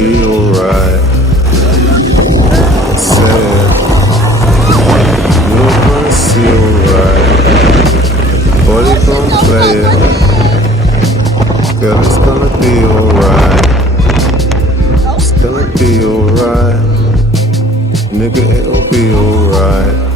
be alright. Said you're gonna see alright. Body gon' play it. Girl, it's gonna be alright. It's gonna be alright. Nigga, it'll be alright.